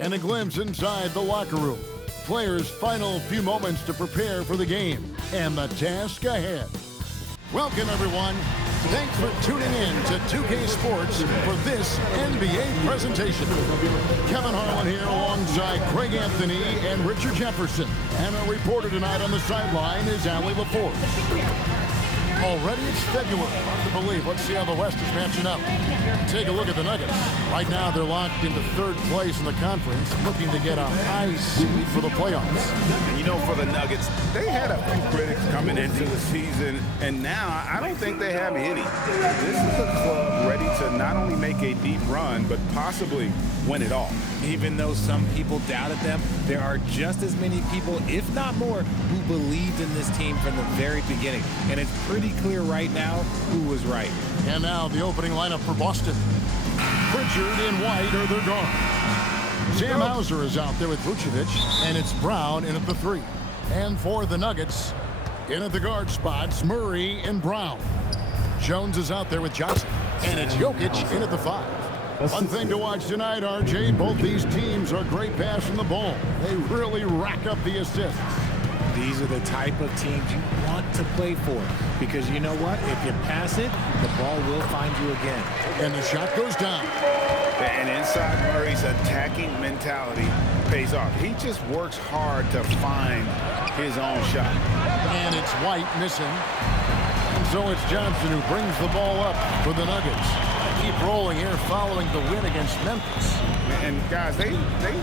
And a glimpse inside the locker room. Players' final few moments to prepare for the game and the task ahead. Welcome, everyone. Thanks for tuning in to 2K Sports for this NBA presentation. Kevin Harlan here alongside Craig Anthony and Richard Jefferson. And our reporter tonight on the sideline is Allie LaForce. Already it's February. Hard to believe. Let's see how the West is matching up. Take a look at the Nuggets. Right now, they're locked into third place in the conference, looking to get a high seed for the playoffs. And you know, for the Nuggets, they had a few critics coming into the season, and now I don't think they have any. This is a club ready to not only make a deep run, but possibly win it all. Even though some people doubted them, there are just as many people, if not more, who believed in this team from the very beginning. And it's pretty clear right now who was right. And now the opening lineup for Boston. Pritchard and White are their guards. Sam Hauser is out there with Vucevic, and it's Brown in at the 3. And for the Nuggets, in at the guard spots, Murray and Brown. Jones is out there with Johnson, and it's Jokic in at the 5. One thing to watch tonight, RJ, both these teams are great passing the ball. They really rack up the assists. These are the type of teams you want to play for, because you know what? If you pass it, the ball will find you again. And the shot goes down. And inside Murray's attacking mentality pays off. He just works hard to find his own shot. And it's White missing. And so it's Johnson who brings the ball up for the Nuggets. Keep rolling here following the win against Memphis. And guys, they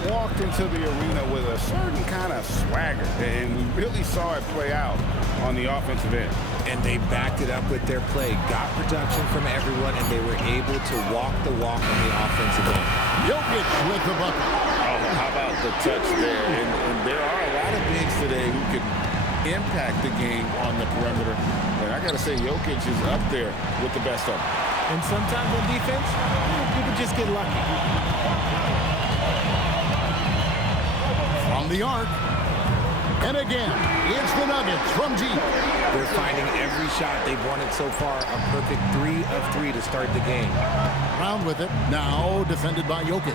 walked into the arena with a certain kind of swagger, and we really saw it play out on the offensive end. And they backed it up with their play, got production from everyone, and they were able to walk the walk on the offensive end. Jokic with the bucket. Oh, how about the touch there? And there are a lot of bigs today who can impact the game on the perimeter. And I got to say, Jokic is up there with the best of them. And sometimes on defense, people just get lucky. From the arc. And again, it's the Nuggets from deep. They're finding every shot they've wanted so far. A perfect 3 of 3 to start the game. Brown with it. Now defended by Jokic.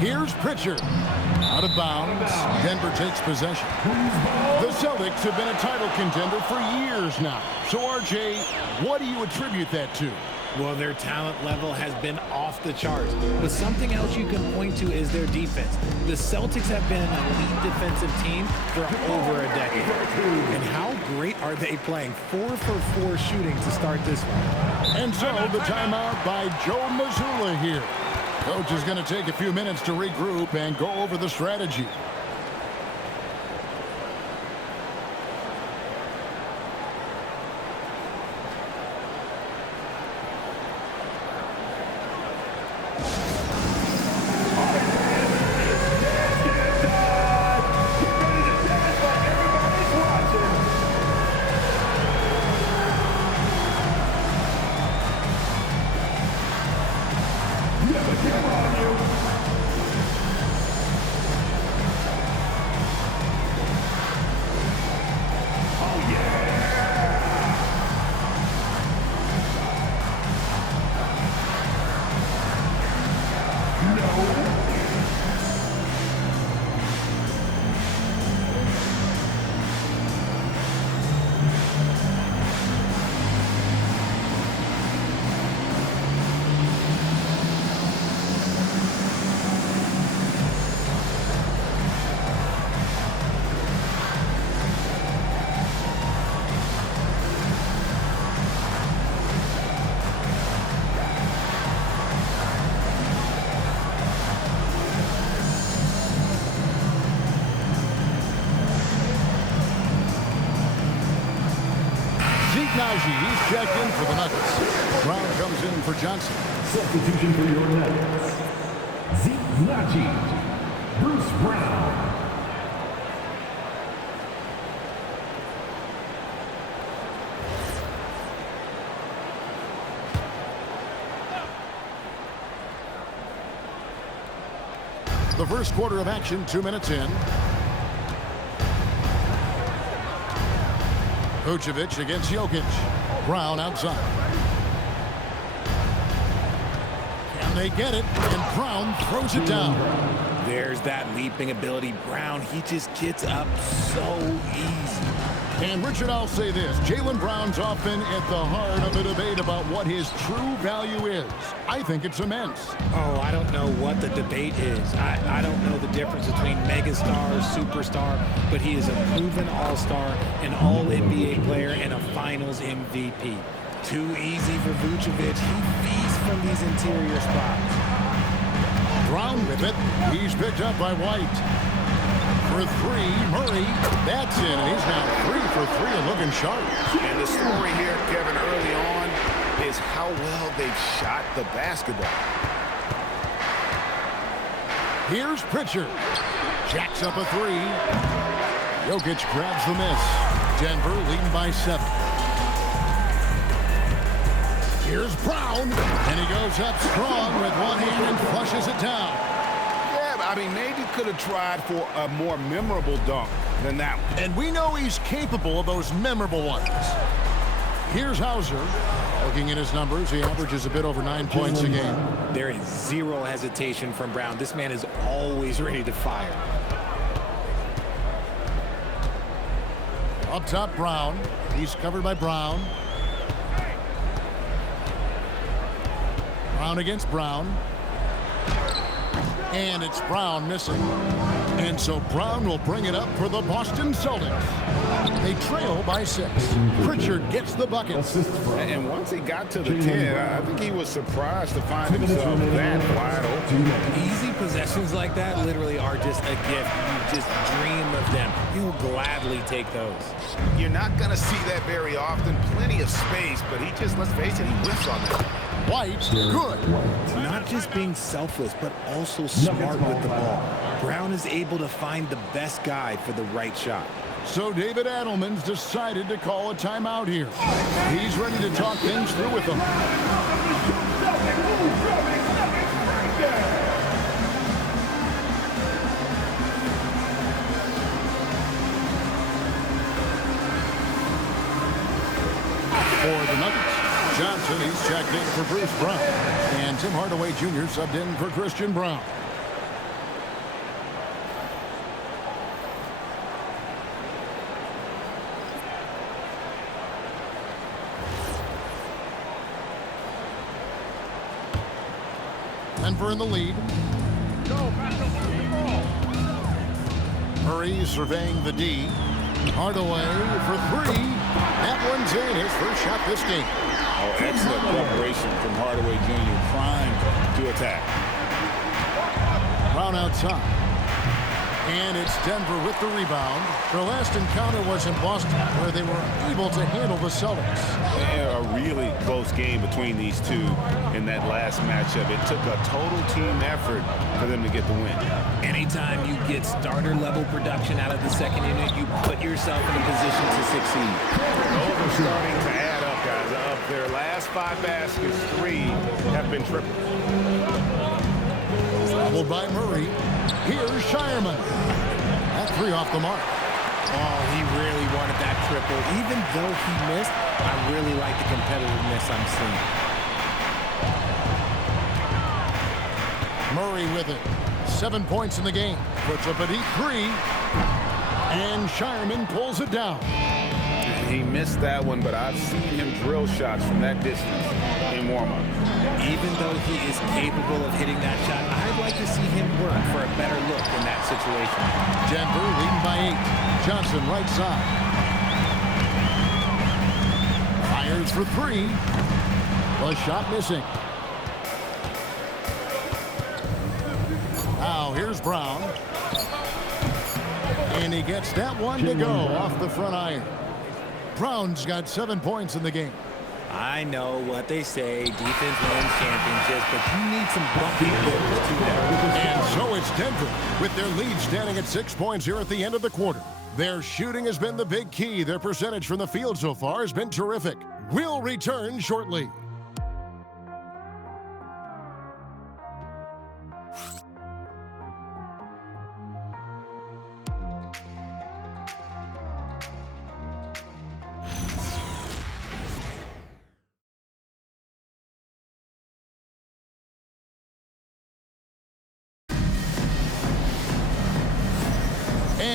Here's Pritchard. Out of bounds. Denver takes possession. The Celtics have been a title contender for years now. So, RJ, what do you attribute that to? Well, their talent level has been off the charts. But something else you can point to is their defense. The Celtics have been an elite defensive team for over a decade. And how great are they playing? 4 for 4 shooting to start this one. And so the timeout by Joe Mazzulla here. Coach is going to take a few minutes to regroup and go over the strategy. He's checked in for the Nuggets. Brown comes in for Johnson. Substitution for your Nuggets. Zeke Nagy, Bruce Brown. The first quarter of action, 2 minutes in. Vucevic against Jokic. Brown outside. And they get it, and Brown throws it down. There's that leaping ability. Brown, he just gets up so easy. And Richard, I'll say this. Jaylen Brown's often at the heart of a debate about what his true value is. I think it's immense. Oh, I don't know what the debate is. I don't know the difference between megastar, superstar, but he is a proven all-star, an all-NBA player, and a finals MVP. Too easy for Vucevic. He feasts from these interior spots. Brown with it. He's picked up by White. For three, Murray. That's in, and he's now 3 for 3 and looking sharp. And the story here, Kevin, early on is how well they've shot the basketball. Here's Pritchard. Jacks up a 3. Jokic grabs the miss. Denver leading by 7. Here's Brown, and he goes up strong with one hand and flushes it down. Yeah, I mean, maybe could have tried for a more memorable dunk than that one. And we know he's capable of those memorable ones. Here's Hauser. Looking at his numbers, he averages a bit over 9 points a game. There is zero hesitation from Brown. This man is always ready to fire. Up top, Brown. He's covered by Brown. Brown against Brown. And it's Brown missing. And so Brown will bring it up for the Boston Celtics. They trail by 6. Pritchard gets the bucket. And once he got to the 10, I think he was surprised to find himself that wide open. Easy possessions like that literally are just a gift. You just dream of them. You'll gladly take those. You're not going to see that very often. Plenty of space, but he just, let's face it, he whiffs on that. White, good. Not just being selfless, but also smart with the ball. Brown is able to find the best guy for the right shot. So David Adelman's decided to call a timeout here. He's ready to talk things through with them. For the Nuggets, Johnson, he's checked in for Bruce Brown. And Tim Hardaway Jr. subbed in for Christian Brown. Denver in the lead. Murray surveying the D. Hardaway for 3. That one's in, his first shot this game. Oh, excellent preparation from Hardaway Jr. Primed to attack. Brown outside. And it's Denver with the rebound. Their last encounter was in Boston, where they were able to handle the Celtics. A really close game between these two in that last matchup. It took a total team effort for them to get the win. Anytime you get starter-level production out of the second unit, you put yourself in a position to succeed. Those are starting to add up, guys. Of their last 5 baskets, 3 have been triple. Fouled by Murray. Here's Shireman. That 3 off the mark. Oh, he really wanted that triple. Even though he missed, I really like the competitiveness I'm seeing. Murray with it. 7 points in the game. Puts up a deep 3. And Shireman pulls it down. He missed that one, but I've seen him drill shots from that distance in warm-up. Even though he is capable of hitting that shot, I'd like to see him work for a better look in that situation. Denver leading by 8. Johnson right side. Fires for 3. The shot missing. Now here's Brown. And he gets that one to go off the front iron. Brown's got 7 points in the game. I know what they say, defense wins championships, but you need some bucket goals too there. And so it's Denver with their lead standing at 6 points here at the end of the quarter. Their shooting has been the big key. Their percentage from the field so far has been terrific. We'll return shortly.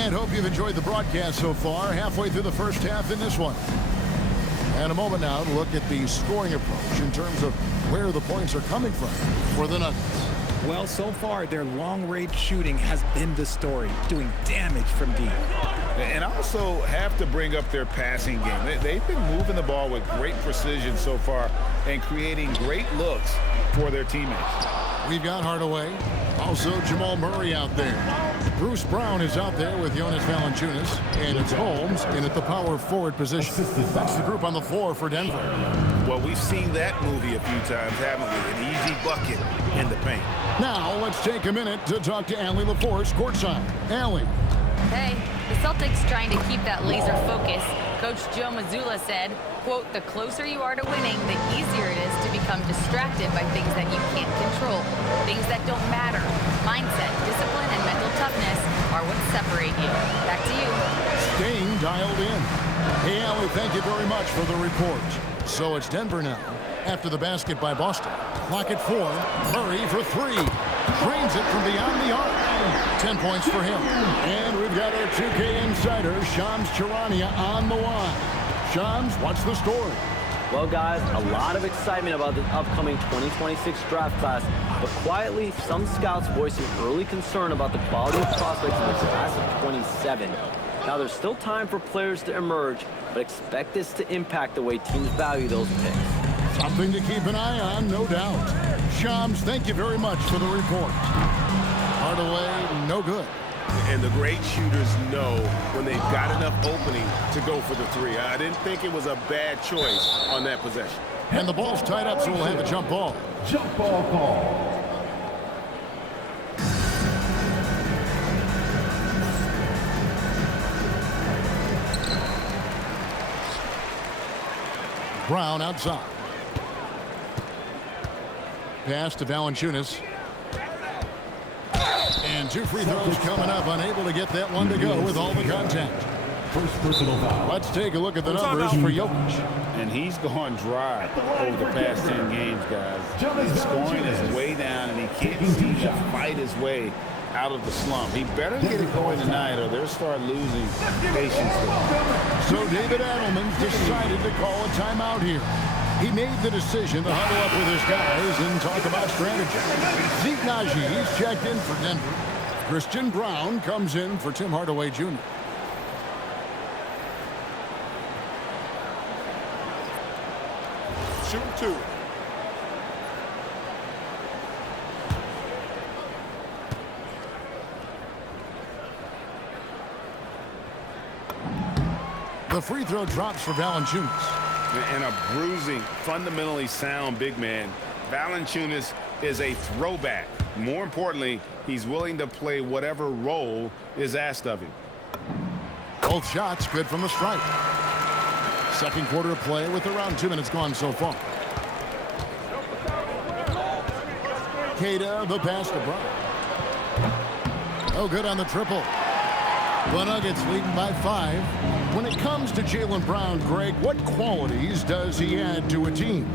And hope you've enjoyed the broadcast so far. Halfway through the first half in this one. And a moment now to look at the scoring approach in terms of where the points are coming from for the Nuggets. Well, so far, their long-range shooting has been the story, doing damage from deep. And also have to bring up their passing game. They've been moving the ball with great precision so far and creating great looks for their teammates. We've got Hardaway. Also Jamal Murray out there. Bruce Brown is out there with Jonas Valanciunas. And it's Holmes in at the power forward position. That's the group on the floor for Denver. Well, we've seen that movie a few times, haven't we? An easy bucket in the paint. Now let's take a minute to talk to Allie LaForce courtside. Allie. Hey, the Celtics trying to keep that laser focus. Coach Joe Mazzulla said, quote, the closer you are to winning, the easier it is to become distracted by things that you can't control, things that don't matter. Mindset, discipline, and mental toughness are what separate you. Back to you. Staying dialed in. Hey, Allie, thank you very much for the report. So it's Denver now. After the basket by Boston. Clock at 4. Murray for 3. Drains it from beyond the arc. 10 points for him. And we've got our 2K insider, Shams Charania, on the line. Shams, what's the story? Well, guys, a lot of excitement about the upcoming 2026 draft class, but quietly, some scouts voicing early concern about the quality of prospects in the class of 27. Now, there's still time for players to emerge, but expect this to impact the way teams value those picks. Something to keep an eye on, no doubt. Shams, thank you very much for the report. Hardaway, no good. And the great shooters know when they've got enough opening to go for the three. I didn't think it was a bad choice on that possession. And the ball's tied up, so we'll have a jump ball. Jump ball call. Brown outside. Pass to Valanciunas. And 2 free throws coming up. Unable to get that one to go with all the contact. First personal foul. Let's take a look at the numbers for Jokic. And he's gone dry over the past 10 games, guys. His scoring is way down, and he can't seem to fight his way out of the slump. He better get it going tonight, or they'll start losing patience. So David Adelman decided to call a timeout here. He made the decision to huddle up with his guys and talk about strategy. Zeke Najee's checked in for Denver. Christian Brown comes in for Tim Hardaway Jr. Shoot 2. The free throw drops for Valanciunas. And a bruising, fundamentally sound big man. Valanciunas is a throwback. More importantly, he's willing to play whatever role is asked of him. Both shots good from the stripe. Second quarter of play with around 2 minutes gone so far. Queta, the pass to Brown. Oh, good on the triple. The Nuggets leading by 5. When it comes to Jaylen Brown, Greg, what qualities does he add to a team?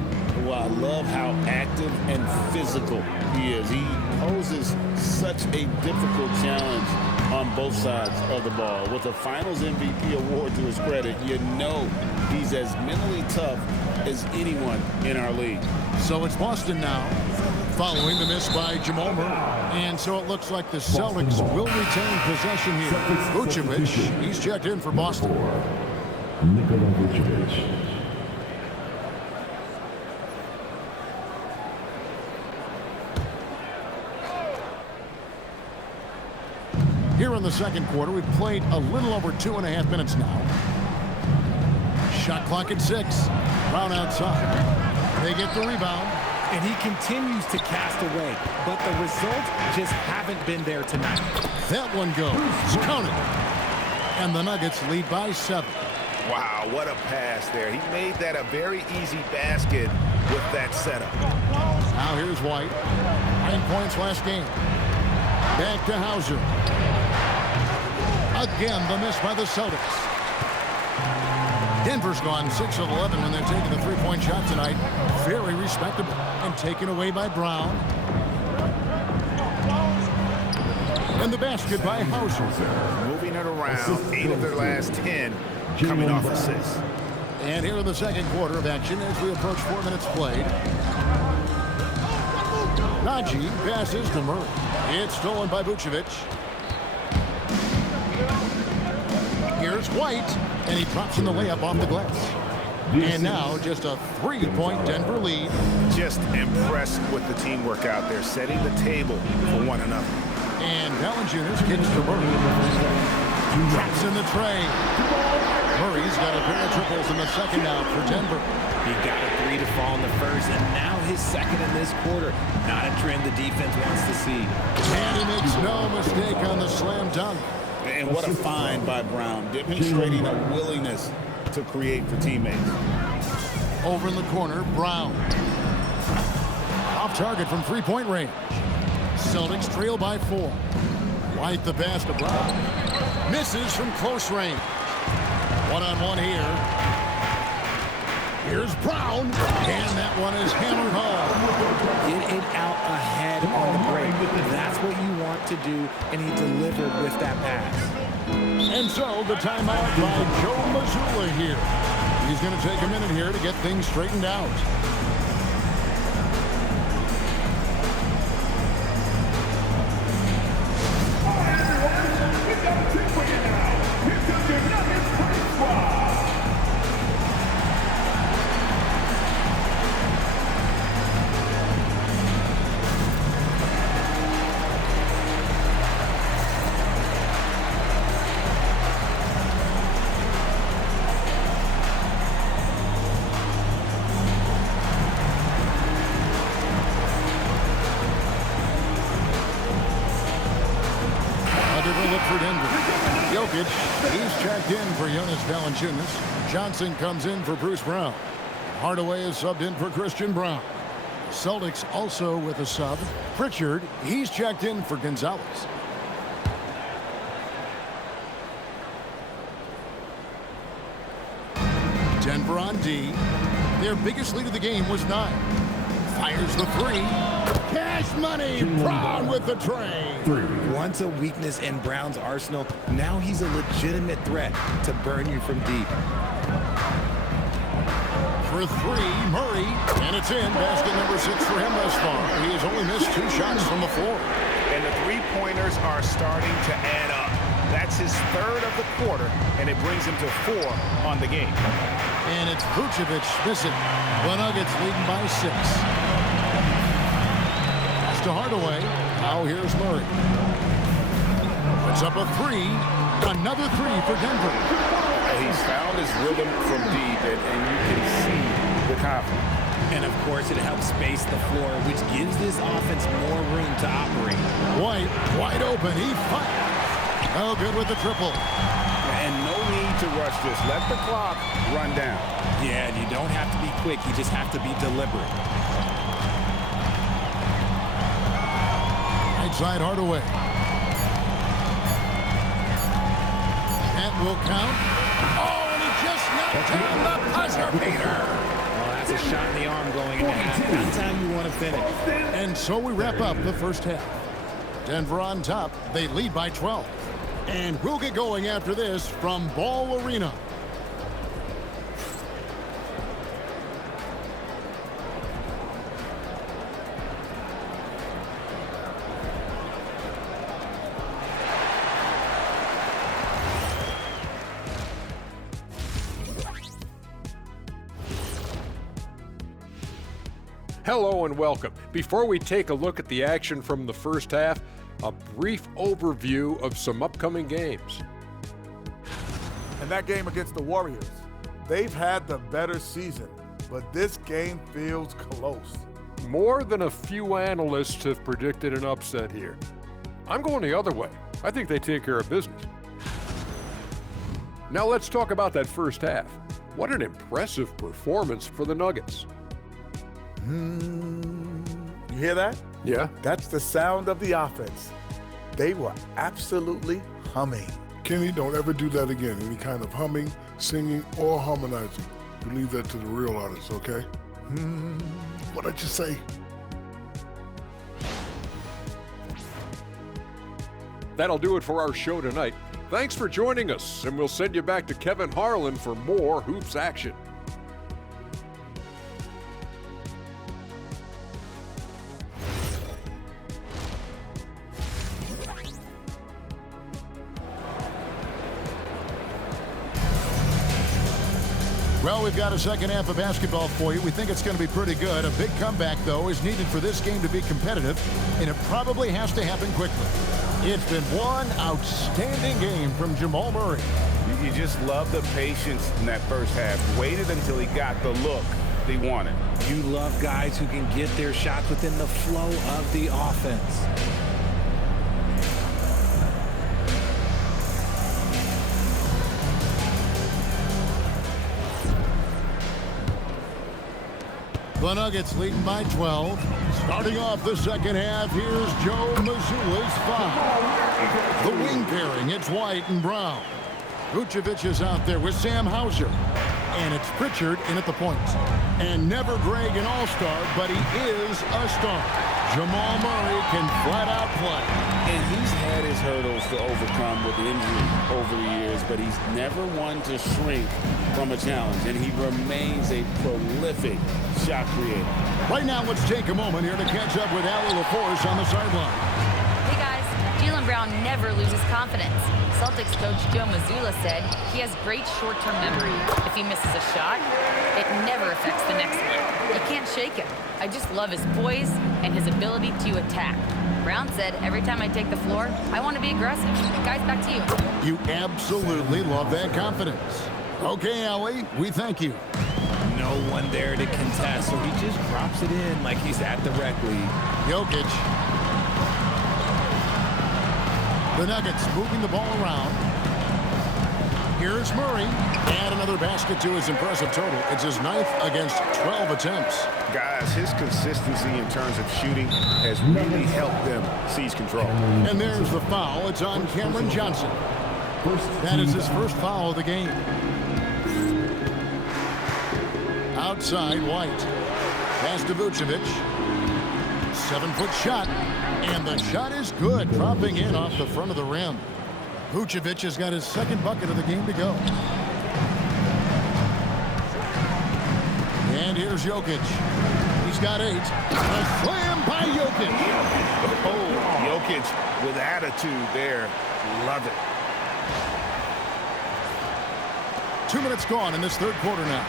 Well, I love how active and physical he is. He poses such a difficult challenge on both sides of the ball. With a Finals MVP award to his credit, you know he's as mentally tough as anyone in our league. So it's Boston now, following the miss by Jamal Murray. And so it looks like the Celtics will retain possession here. Vucevic, he's checked in for Boston. Nikola Vucevic. Here in the second quarter, we've played a little over 2.5 minutes now. Shot clock at 6. Brown outside. They get the rebound. And he continues to cast away, but the results just haven't been there tonight. That one goes. Counted. And the Nuggets lead by 7. Wow, what a pass there. He made that a very easy basket with that setup. Now here's White. 9 points last game. Back to Hauser. Again, the miss by the Celtics. Denver's gone 6 of 11 when they're taking the three-point shot tonight. Very respectable. And taken away by Brown. And the basket by Hauser. Moving it around, 8 of their last 10 coming off assists. And here in the second quarter of action as we approach 4 minutes played. Najee passes to Murray. It's stolen by Vucevic. Here's White, and he drops in the layup off the glass. And now just a 3-point Denver lead. Just impressed with the teamwork out there, setting the table for one another. And Valanciunas kicks to Murray. Drops in the tray. Murray's got a pair of triples in the second out for Denver. He got a 3 to fall in the first, and now his second in this quarter. Not a trend the defense wants to see. And he makes no mistake on the slam dunk. And what a find by Brown, demonstrating a willingness to create for teammates. Over in the corner, Brown. Off target from three-point range. Celtics trail by 4. White the pass to Brown. Misses from close range. One-on-one here. Here's Brown. And that one is hammered home. Get it out ahead on the break. That's what you want to do, and he delivered with that pass. And so the timeout by Joe Mazzulla here. He's going to take a minute here to get things straightened out. For Denver. Jokic, he's checked in for Jonas Valanciunas. Johnson comes in for Bruce Brown. Hardaway is subbed in for Christian Brown. Celtics also with a sub. Pritchard, he's checked in for Gonzalez. Denver on D. Their biggest lead of the game was 9. Fires the 3. Cash money. Brown with the tray. Once a weakness in Brown's arsenal, now he's a legitimate threat to burn you from deep. For 3, Murray, and it's in. Basket number 6 for him thus far. He has only missed 2 shots from the floor. And the three-pointers are starting to add up. That's his 3rd of the quarter, and it brings him to 4 on the game. And it's Vucevic missing. The Nuggets leading by 6. Pass to Hardaway. Now here's Murray. Puts up a 3. Another 3 for Denver. He's found his rhythm from deep, and you can see the confidence. And of course, it helps space the floor, which gives this offense more room to operate. White, wide open. He fires. Oh, good with the triple. And no need to rush this. Let the clock run down. Yeah, you don't have to be quick. You just have to be deliberate. Right side Hardaway. That will count. Oh, and he just knocked down the buzzer beater. Well, that's a shot in the arm going into half. That's how you want to finish. And so we wrap up the first half. Denver on top. They lead by 12. And we'll get going after this from Ball Arena. Hello and welcome. Before we take a look at the action from the first half, a brief overview of some upcoming games. And that game against the Warriors, they've had the better season, but this game feels close. More than a few analysts have predicted an upset here. I'm going the other way. I think they take care of business. Now let's talk about that first half. What an impressive performance for the Nuggets. You hear that? Yeah? That's the sound of the offense. They were absolutely humming. Kenny, don't ever do that again. Any kind of humming, singing, or harmonizing. You leave that to the real artists, okay? What'd I just say? That'll do it for our show tonight. Thanks for joining us, and we'll send you back to Kevin Harlan for more Hoops action. Well, we've got a second half of basketball for you. We think it's going to be pretty good. A big comeback, though, is needed for this game to be competitive, and it probably has to happen quickly. It's been one outstanding game from Jamal Murray. You just love the patience in that first half. Waited until he got the look he wanted. You love guys who can get their shots within the flow of the offense. The Nuggets leading by 12. Starting off the second half, here's Joe Mazzulla's foul. The wing pairing, it's White and Brown. Vucevic is out there with Sam Hauser. And it's Pritchard in at the point. And never Greg an all-star, but he is a star. Jamal Murray can flat out play. And he's had his hurdles to overcome with injury over the years, but he's never one to shrink from a challenge, and he remains a prolific shot creator. Right now, let's take a moment here to catch up with Allie LaForce on the sideline. Hey guys, Jaylen Brown never loses confidence. Celtics coach Joe Mazzulla said he has great short-term memory. If he misses a shot, it never affects the next one. You can't shake him. I just love his poise and his ability to attack. Brown said, every time I take the floor, I want to be aggressive. Guys, back to you. You absolutely love that confidence. Okay, Allie, we thank you. No one there to contest, so he just drops it in like he's at the rec league. Jokic. The Nuggets moving the ball around. Here's Murray. Add another basket to his impressive total. It's his 9th against 12 attempts. Guys, his consistency in terms of shooting has really helped them seize control. And there's the foul. It's on Cameron Johnson. That is his first foul of the game. Outside, White. Pass to Vucevic. 7-foot shot. And the shot is good, dropping in off the front of the rim. Vucevic has got his second bucket of the game to go. And here's Jokic. He's got 8. A slam by Jokic. Oh, Jokic with attitude there. Love it. 2 minutes gone in this third quarter now.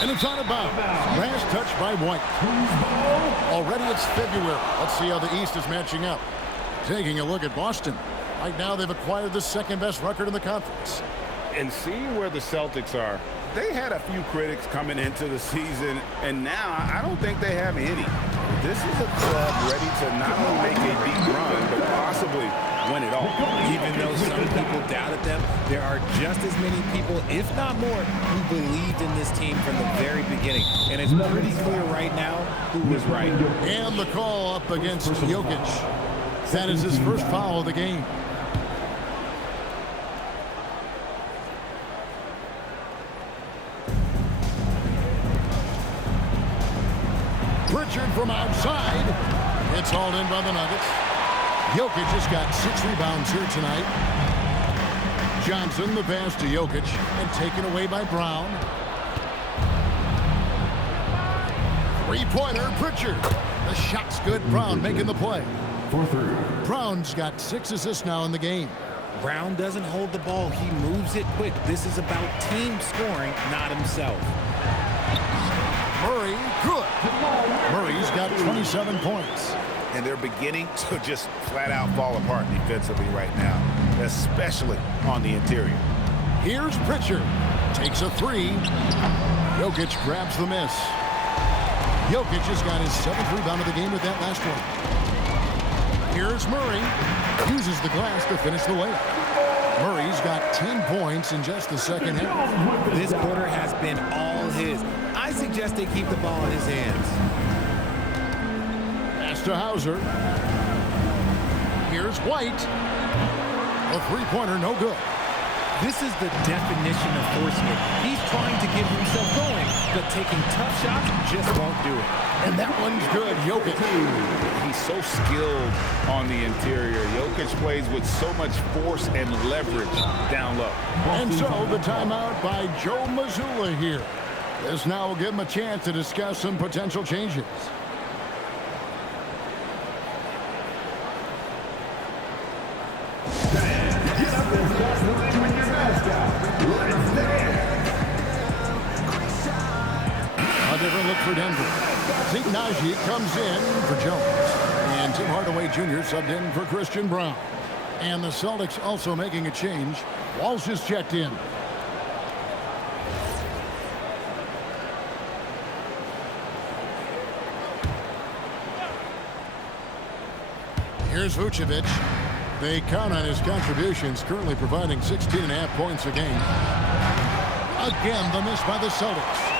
And it's out of bounds. Last touch by White. Already it's February. Let's see how the East is matching up. Taking a look at Boston. Right now they've acquired the second best record in the conference. And seeing where the Celtics are, they had a few critics coming into the season, and now I don't think they have any. This is a club ready to not only make a deep run, but possibly win it all. Even though some people doubted them, there are just as many people, if not more, who believed in this team from the very beginning. And it's pretty clear right now who was right. And the call up against Jokic. That is his first foul of the game. Pritchard from outside. It's hauled in by the Nuggets. Jokic has got 6 rebounds here tonight. Johnson, the pass to Jokic, and taken away by Brown. 3-pointer, Pritchard. The shot's good. Brown making the play. Brown's got 6 assists now in the game. Brown doesn't hold the ball. He moves it quick. This is about team scoring, not himself. Murray, good. Murray's got 27 points. And they're beginning to just flat out fall apart defensively right now, especially on the interior. Here's Pritchard. Takes a 3. Jokic grabs the miss. Jokic has got his 7th rebound of the game with that last one. Here's Murray. Uses the glass to finish the layup. Murray's got 10 points in just the second half. This quarter has been all his. I suggest they keep the ball in his hands. Pass to Hauser. Here's White. A 3-pointer, no good. This is the definition of forcing it. He's trying to get himself going, but taking tough shots just won't do it. And that one's good. Jokic. He's so skilled on the interior. Jokic plays with so much force and leverage down low. And so the timeout by Joe Mazzulla here. This now will give him a chance to discuss some potential changes. A different look for Denver. Zeke Naji comes in for Jones. And Tim Hardaway Jr. subbed in for Christian Brown. And the Celtics also making a change. Walsh is checked in. Here's Vucevic. They count on his contributions, currently providing 16.5 points a game. Again, the miss by the Celtics.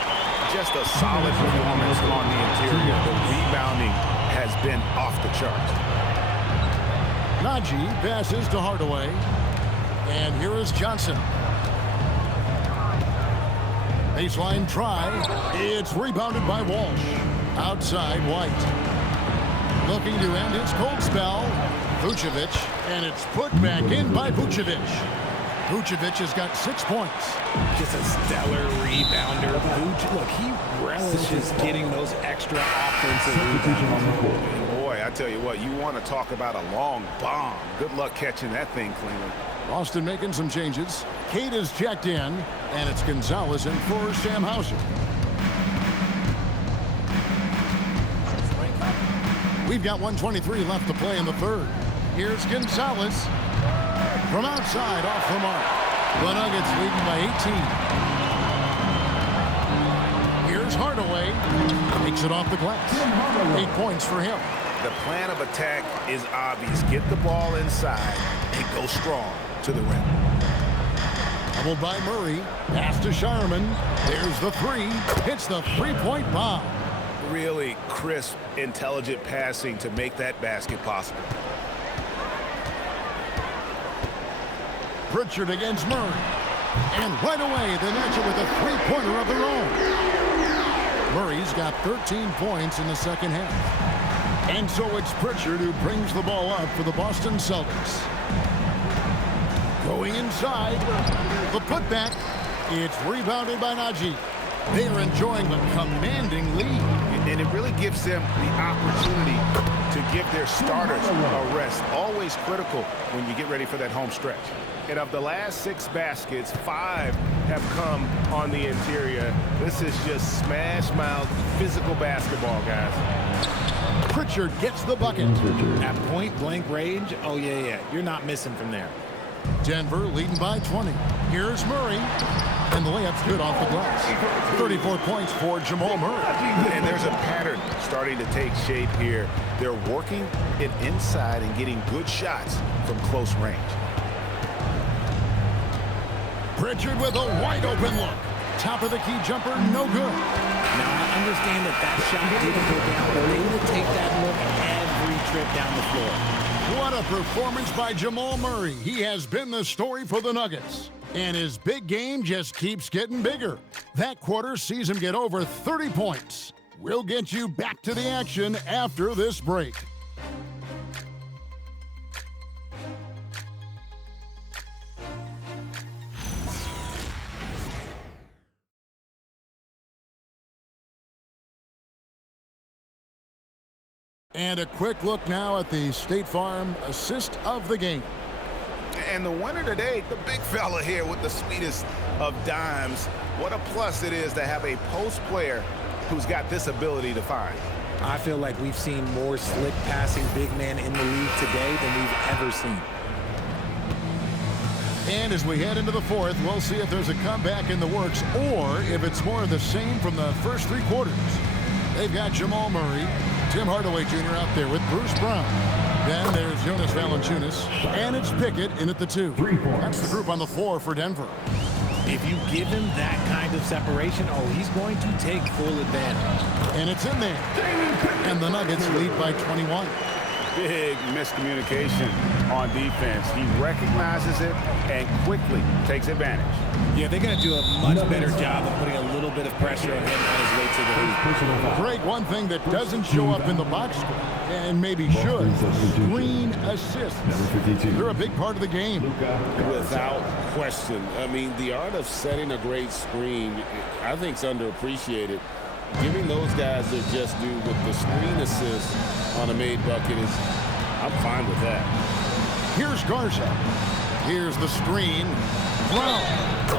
Just a solid performance on the interior. The rebounding has been off the charts. Naji passes to Hardaway. And here is Johnson. Baseline try. It's rebounded by Walsh. Outside White. Looking to end his cold spell. Vucevic. And it's put back in by Vucevic. Vucevic has got 6 points. Just a stellar rebounder. Look, he relishes getting those extra offensive rebounds. Boy, I tell you what, you want to talk about a long bomb. Good luck catching that thing cleanly. Boston making some changes. Kate is checked in, and it's Gonzalez in for Sam Hauser. We've got 1:23 left to play in the third. Here's Gonzalez. From outside, off the mark. The Nuggets leading by 18. Here's Hardaway. Takes it off the glass. 8 points for him. The plan of attack is obvious. Get the ball inside and go strong to the rim. Doubled by Murray. Pass to Sharman. There's the three. Hits the three-point bomb. Really crisp, intelligent passing to make that basket possible. Pritchard against Murray. And right away, they match it with a three-pointer of their own. Murray's got 13 points in the second half. And so it's Pritchard who brings the ball up for the Boston Celtics. Going inside. The putback. It's rebounded by Naji. They are enjoying the commanding lead. And it really gives them the opportunity to give their starters a rest. Always critical when you get ready for that home stretch. And of the last 6 baskets, 5 have come on the interior. This is just smash mouth physical basketball, guys. Pritchard gets the bucket. At point-blank range, oh, yeah. You're not missing from there. Denver leading by 20. Here's Murray. And the layup's good off the glass. 34 points for Jamal Murray. And there's a pattern starting to take shape here. They're working it inside and getting good shots from close range. Pritchard with a wide-open look. Top of the key jumper, no good. Now, I understand that shot didn't go down, but they will take that look every trip down the floor. What a performance by Jamal Murray. He has been the story for the Nuggets. And his big game just keeps getting bigger. That quarter sees him get over 30 points. We'll get you back to the action after this break. And a quick look now at the State Farm assist of the game. And the winner today, the big fella here with the sweetest of dimes. What a plus it is to have a post player who's got this ability to find. I feel like we've seen more slick passing big men in the league today than we've ever seen. And as we head into the fourth, we'll see if there's a comeback in the works or if it's more of the same from the first 3 quarters. They've got Jamal Murray, Tim Hardaway Jr. out there with Bruce Brown. Then there's Jonas Valanciunas, and it's Pickett in at the 2. That's the group on the floor for Denver. If you give him that kind of separation, oh, he's going to take full advantage. And it's in there. And the Nuggets lead by 21. big miscommunication on defense. He recognizes it and quickly takes advantage. Yeah, they're going to do a much better job of putting a little bit of pressure on him on his way to the hoop. Greg, one thing that doesn't show up in the box score, and maybe should, screen assists. They're a big part of the game. Without question. I mean, the art of setting a great screen, I think, is underappreciated. Giving those guys their just due with the screen assist on a made bucket is, I'm fine with that. Here's Garza. Here's the screen. Brown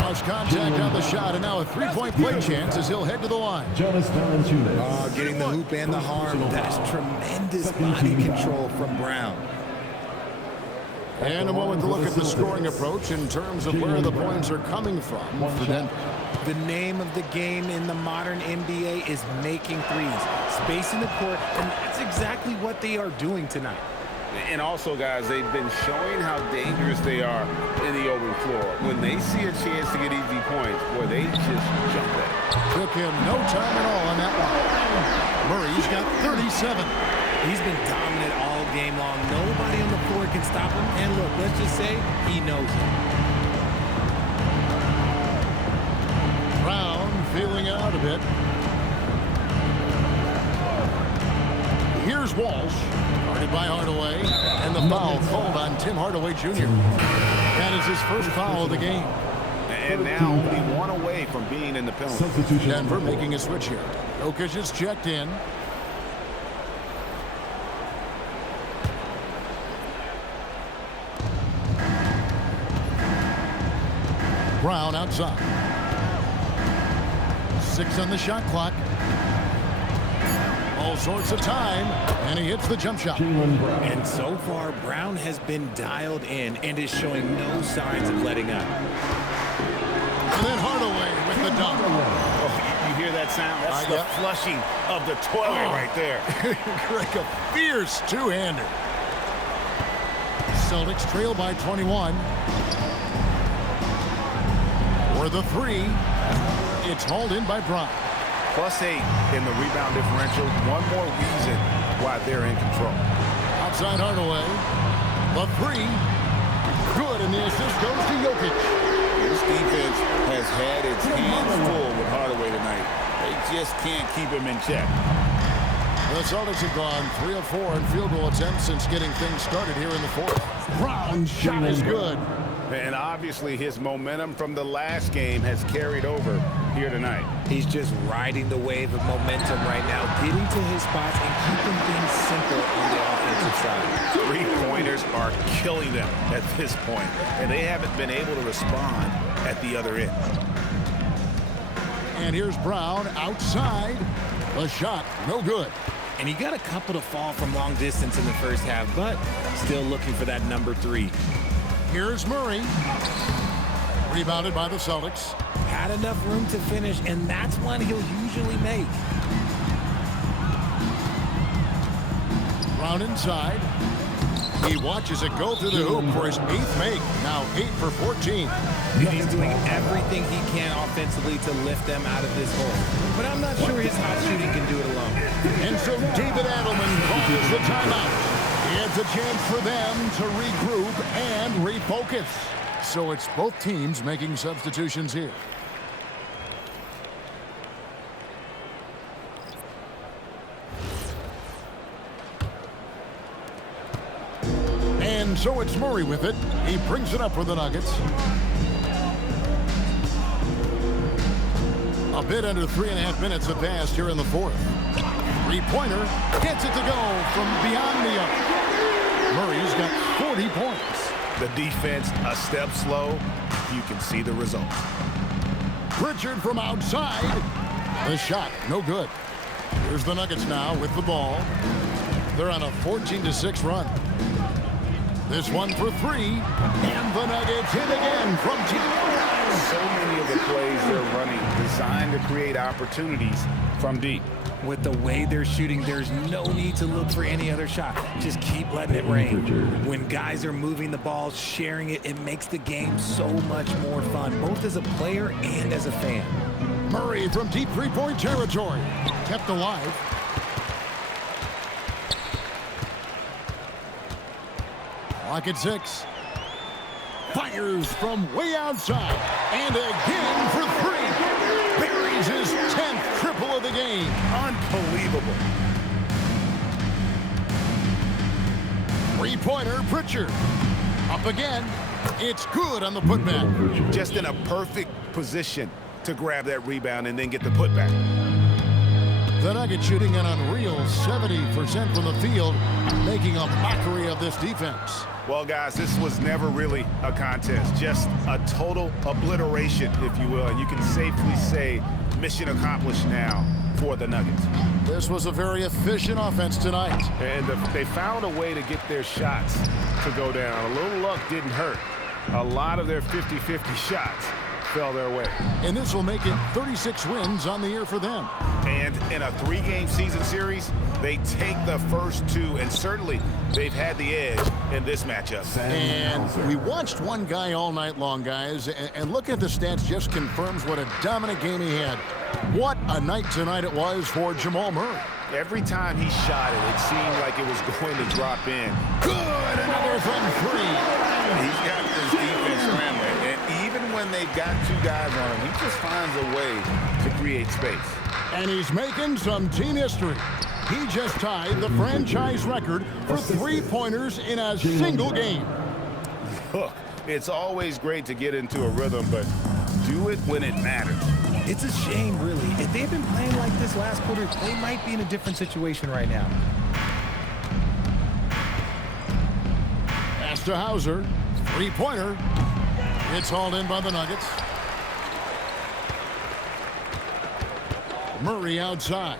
lost contact on the shot, and now a three-point play chance as he'll head to the line. Getting the hoop and the harm. That's tremendous body control from Brown. And a moment to look at the scoring approach in terms of where the points are coming from for Denver. The name of the game in the modern NBA is making threes, spacing the court, and that's exactly what they are doing tonight. And also, guys, they've been showing how dangerous they are in the open floor. When they see a chance to get easy points, boy, they just jump at it. Took him no time at all on that one. Murray's got 37. He's been dominant all game long. Nobody on the floor can stop him. And look, let's just say he knows it. Brown feeling it out a bit. Here's Walsh. Guarded by Hardaway. And the foul called on Tim Hardaway Jr. That is his first foul of the game. And now only one away from being in the penalty. Denver making a switch here. Jokic is checked in. Brown outside. 6 on the shot clock. All sorts of time, and he hits the jump shot. And so far, Brown has been dialed in and is showing no signs of letting up. And then Hardaway with the dunk. Oh, you hear that sound? That's the flushing of the toilet right there. Like a fierce two-hander. Celtics trail by 21. For the three, it's hauled in by Brown. +8 in the rebound differential. One more reason why they're in control. Outside Hardaway. The three. Good, and the assist goes to Jokic. This defense has had its hands full with Hardaway tonight. They just can't keep him in check. The Celtics have gone 3 of 4 in field goal attempts since getting things started here in the fourth. Brown's shot is good. And obviously his momentum from the last game has carried over here tonight. He's just riding the wave of momentum right now, getting to his spots and keeping things simple on the offensive side. Three-pointers are killing them at this point, and they haven't been able to respond at the other end. And here's Brown outside. The shot, no good. And he got a couple to fall from long distance in the first half, but still looking for that number 3. Here's Murray. Rebounded by the Celtics. Had enough room to finish, and that's one he'll usually make. Brown inside. He watches it go through the hoop for his 8th make. Now 8 for 14. And he's doing everything he can offensively to lift them out of this hole. But I'm not sure his hot shooting can do it alone. And so David Adelman calls the timeout. It's a chance for them to regroup and refocus. So it's both teams making substitutions here. And so it's Murray with it. He brings it up for the Nuggets. A bit under 3.5 minutes have passed here in the fourth. Three-pointer gets it to go from beyond the arc. Murray's got 40 points. The defense a step slow. You can see the results. Pritchard from outside. The shot, no good. Here's the Nuggets now with the ball. They're on a 14-6 run. This one for 3. And the Nuggets hit again from deep. So many of the plays they're running designed to create opportunities from deep. With the way they're shooting, there's no need to look for any other shot. Just keep letting it rain. When guys are moving the ball, sharing it, it makes the game so much more fun, both as a player and as a fan. Murray from deep three-point territory. Kept alive. Clock at 6. Fires from way outside. And again for 3. Buries his 10th triple of the game. Unbelievable. Three-pointer, Pritchard. Up again. It's good on the putback. Just in a perfect position to grab that rebound and then get the putback. The Nuggets shooting an unreal 70% from the field, making a mockery of this defense. Well, guys, this was never really a contest. Just a total obliteration, if you will. And you can safely say mission accomplished now for the Nuggets. This was a very efficient offense tonight. And they found a way to get their shots to go down. A little luck didn't hurt. A lot of their 50-50 shots fell their way. And this will make it 36 wins on the year for them. And in a 3-game season series, they take the first 2, and certainly they've had the edge in this matchup. And we watched one guy all night long, guys, and look at the stats just confirms what a dominant game he had. What a night tonight it was for Jamal Murray. Every time he shot it, it seemed like it was going to drop in. Good, another from 3. He's got this defense scrambling, and even when they've got 2 guys on him, he just finds a way to create space. And he's making some team history. He just tied the franchise record for 3-pointers in a single game. Look, it's always great to get into a rhythm, but do it when it matters. It's a shame, really. If they've been playing like this last quarter, they might be in a different situation right now. Pass to Hauser. 3-pointer. It's hauled in by the Nuggets. Murray outside.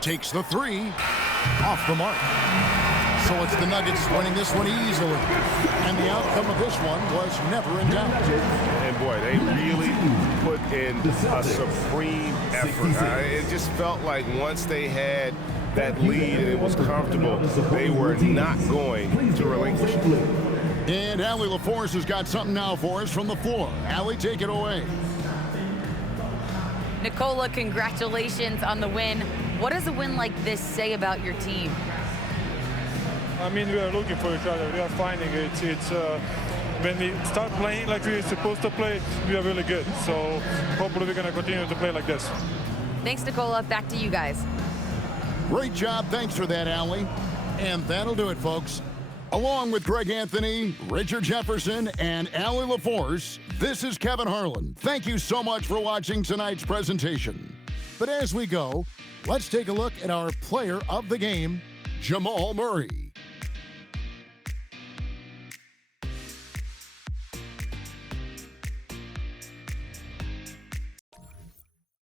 Takes the 3. Off the mark. So it's the Nuggets winning this one easily. And the outcome of this one was never in doubt. And boy, they really put in a supreme effort. It just felt like once they had that lead and it was comfortable, they were not going to relinquish it. And Allie LaForce has got something now for us from the floor. Allie, take it away. Nicola, congratulations on the win. What does a win like this say about your team? I mean, we are looking for each other. We are finding it. It's when we start playing like we're supposed to play, we are really good. So hopefully we're going to continue to play like this. Thanks, Nicola. Back to you guys. Great job. Thanks for that, Allie. And that'll do it, folks. Along with Greg Anthony, Richard Jefferson, and Allie LaForce, this is Kevin Harlan. Thank you so much for watching tonight's presentation. But as we go, let's take a look at our player of the game, Jamal Murray.